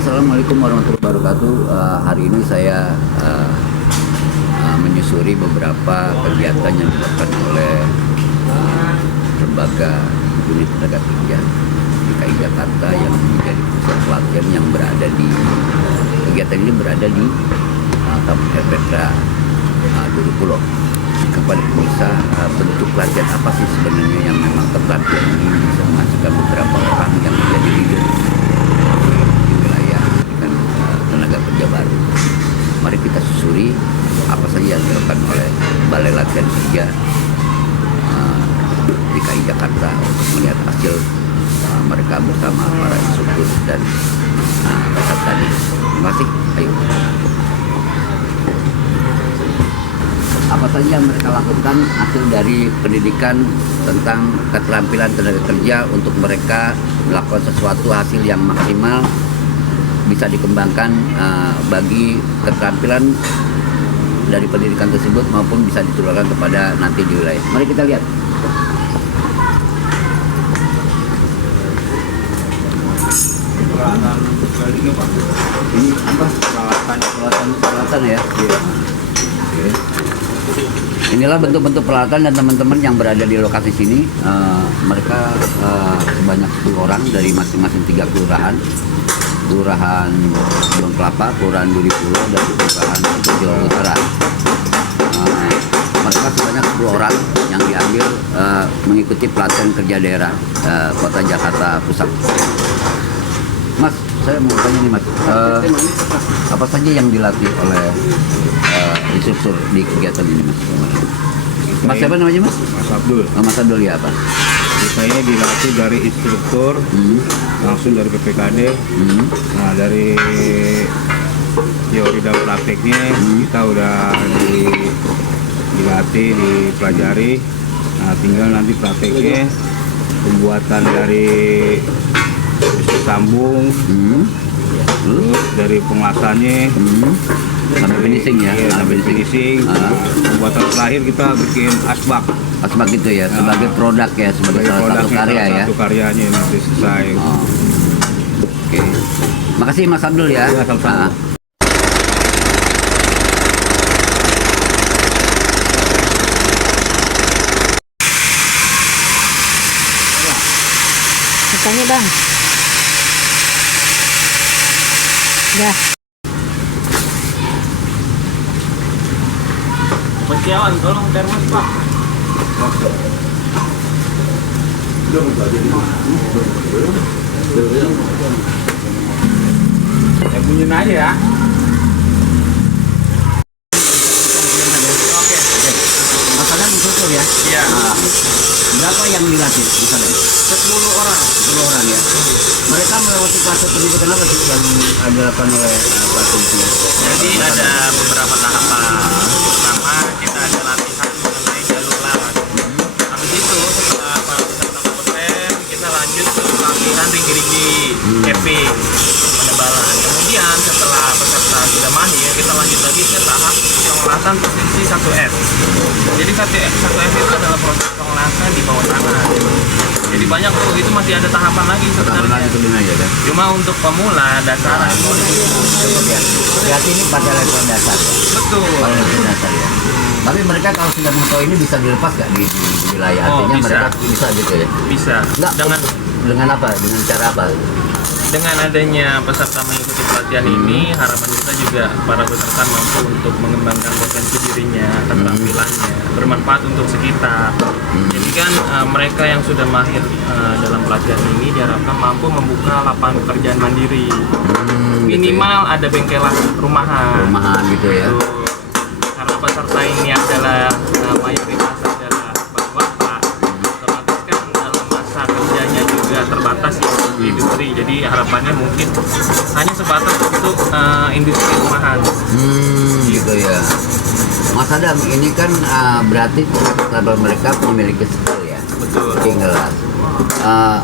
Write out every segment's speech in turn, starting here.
Assalamualaikum warahmatullahi wabarakatuh. Hari ini saya menyusuri beberapa kegiatan yang dilakukan oleh lembaga unit tenaga kerja DKI Jakarta yang menjadi pusat pelatihan yang berada di kegiatan ini berada di Kabupaten Petra Duri Pulo. Kepada pemirsa, bentuk pelatihan apa sih sebenarnya yang memang pelatihan ini bisa menghasilkan beberapa orang yang menjadi leader di wilayah dengan tenaga kerja baru. Mari kita susuri apa saja yang dilakukan oleh Balai Latihan Kerja DKI Jakarta untuk melihat hasil mereka bersama para instruktur dan peserta tadi. Terima kasih. Ayo. Apa saja yang mereka lakukan hasil dari pendidikan tentang keterampilan tenaga kerja untuk mereka melakukan sesuatu hasil yang maksimal bisa dikembangkan bagi keterampilan dari pendidikan tersebut maupun bisa ditularkan kepada nanti di wilayah. Mari kita lihat. Ini apa? Peralatan ya. Iya. Oke. Inilah bentuk-bentuk peralatan dan teman-teman yang berada di lokasi sini. Mereka sebanyak 10 orang dari masing-masing 3 kelurahan. Kelurahan Gunung Kelapa, Kelurahan Duri Pulo, dan Kelurahan Jawa Utara. Mereka sebanyak 10 orang yang diambil mengikuti pelatihan kerja daerah Kota Jakarta Pusat. Mas, saya mau tanya nih Mas, apa saja yang dilatih oleh instruktur di kegiatan ini Mas? Mas siapa namanya Mas? Mas Abdul. Mas Abdul ya apa? Kita ini dilatih dari instruktur, langsung dari PPKD. Nah dari teori dan prakteknya kita udah dilatih, dipelajari. Nah tinggal nanti prakteknya pembuatan dari besi sambung, terus dari pengelasannya sampai finishing ya, iya, sampai finishing. Pembuatan terakhir kita bikin asbak gitu ya, sebagai produk ya, sebagai salah satu karya ya. Satu karyanya nanti selesai. Oke. Makasih Mas Abdul ya. Ya, sama-sama. Tanya Bang. Ya. Setiawan, tolong termos Pak. Ya bunyiin aja ya. Oke. Masalah instruktur ya. Iya. Berapa yang dilatih misalnya? 10 orang. 10 orang ya. Mereka melewati fase pendidikan apa sih yang dilakukan oleh pelatih ini? Jadi ada beberapa tahapan. Pertama kita ada latihan mengenai jalur laras. Habis itu setelah para peserta kompeten kita lanjut ke latihan ringgi-ringgi, capping, penebalan. Kemudian setelah peserta sudah mahir kita lanjut lagi ke tahap pengelasan posisi 1F. Jadi 1F itu adalah proses pengelasan di bawah tanah. Jadi banyak tuh, itu masih ada tahapan lagi sebenarnya. Aja, kan? Cuma untuk pemula dasaran Cukup ya. Berarti ini pada level dasar ya. betul. Pada level dasar ya. Tapi mereka kalau sudah mengetahui ini bisa dilepas nggak di wilayah? Artinya bisa. mereka bisa gitu ya. Bisa. Nggak, dengan apa? Dengan cara apa? Dengan adanya peserta mengikuti pelatihan ini, harapan kita juga para peserta mampu untuk mengembangkan potensi dirinya, keterampilannya, bermanfaat untuk sekitar. Jadi kan mereka yang sudah mahir dalam pelatihan ini diharapkan mampu membuka lapangan pekerjaan mandiri. Minimal ada bengkelan rumahan. Rumahan gitu ya. Karena peserta ini adalah mayoritas adalah bapak-bapak, otomatis kan dalam masa kerjanya juga terbatas ya industri. Jadi harapannya mungkin hanya sebatas untuk industri rumahan. Gitu ya. Mas Adam, ini kan berarti mereka memiliki skill ya. Betul. Tinggal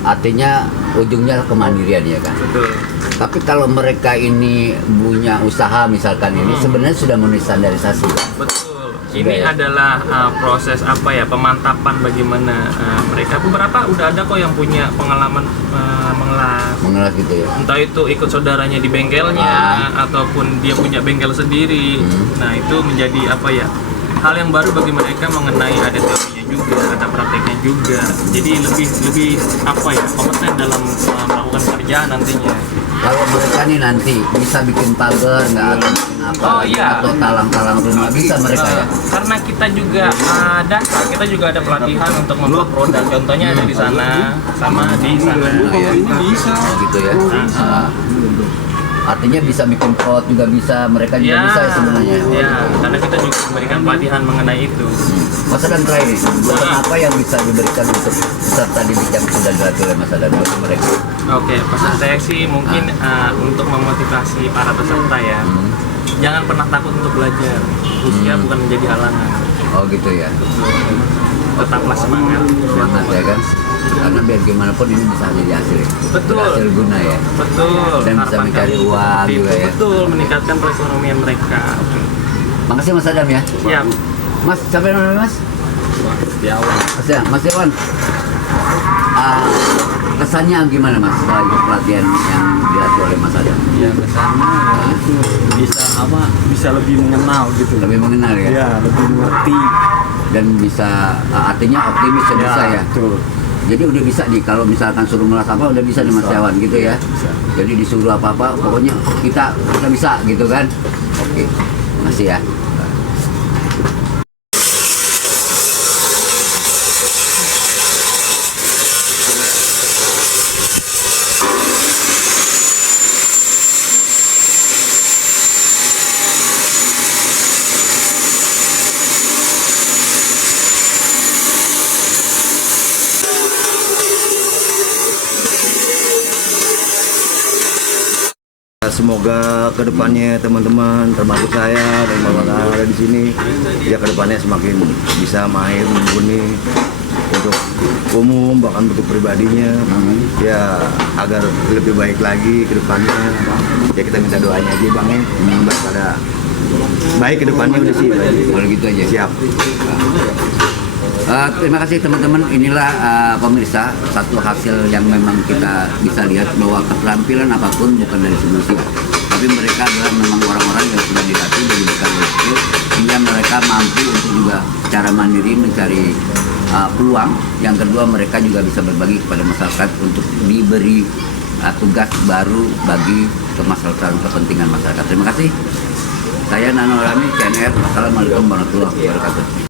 artinya ujungnya kemandirian ya kan. Betul. Tapi kalau mereka ini punya usaha misalkan ini sebenarnya sudah memenuhi standarisasi. Betul. Ini Sudah ya? adalah proses apa ya, pemantapan bagaimana mereka. Beberapa udah ada kok yang punya pengalaman mengelas. Mengelas gitu ya. Entah itu ikut saudaranya di bengkelnya ataupun dia punya bengkel sendiri. Nah, itu menjadi apa ya? Hal yang baru bagi mereka mengenai ada teorinya juga, ada prakteknya juga. Jadi lebih apa ya? Kompeten dalam melakukan kerjaan nantinya. Kalau mereka nih nanti bisa bikin pagar nggak atau bikin apa Oh, iya. atau talang-talang rumah bisa mereka ya. Karena kita juga ada pelatihan untuk membuat produk. Contohnya ada di sana sama di sana. Ini bisa. Oh, gitu ya. Artinya bisa bikin pot juga bisa, mereka juga bisa ya sebenarnya. Ya, karena kita juga memberikan pelatihan mengenai itu. Mas Adam terakhir nih, bantuan apa yang bisa diberikan untuk peserta didik yang sudah dilatih oleh Mas Adam bagi mereka? Oke, pesan saya sih mungkin untuk memotivasi para peserta ya. Jangan pernah takut untuk belajar. Usia bukan menjadi halangan. Oh gitu ya. Tetaplah semangat. Semangat ya kan. Karena biar gimana pun ini bisa jadi hasil ya. Betul. Hasil guna ya. Betul. Dan bisa Harapan mencari kami uang seperti juga itu. ya. Betul, meningkatkan perekonomian mereka. Makasih Mas Adam ya. Siap. Mas, siapa yang namanya Mas? Diawan. Mas ya, Mas Irwan. Kesannya gimana Mas setelah ikut pelatihan yang dilatih oleh Mas Adam? Ya kesannya itu bisa lebih mengenal gitu. Lebih mengenal ya? Ya, lebih mengerti. Dan bisa artinya optimis ya bisa ya? Betul. Jadi udah bisa kalau misalkan suruh ngelas apa udah bisa nih Mas Irwan gitu ya? Bisa. Jadi disuruh apa-apa pokoknya kita bisa gitu kan? Oke, makasih ya. Semoga kedepannya teman-teman termasuk saya dan bapak ada di sini ya kedepannya semakin bisa mahir mumpuni untuk umum bahkan untuk pribadinya ya agar lebih baik lagi kedepannya ya kita minta doanya aja bang ya pada baik kedepannya udah sih Kalau gitu aja. siap. Terima kasih teman-teman. Inilah pemirsa satu hasil yang memang kita bisa lihat bahwa keterampilan apapun bukan dari segi usia, tapi mereka adalah memang orang-orang yang sudah dilatih dan diberikan skill sehingga mereka mampu untuk juga secara mandiri mencari peluang. Yang kedua mereka juga bisa berbagi kepada masyarakat untuk diberi tugas baru bagi kemaslahatan kepentingan masyarakat. Terima kasih. Saya Nano Rami, CNR. Wassalamualaikum warahmatullahi wabarakatuh.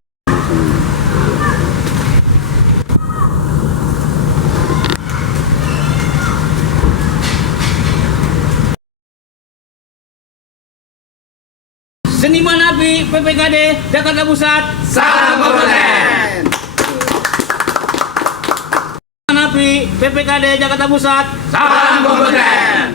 Seniman Api PPKD Jakarta Pusat. Salam kompeten. Seniman Api PPKD Jakarta Pusat. Salam kompeten.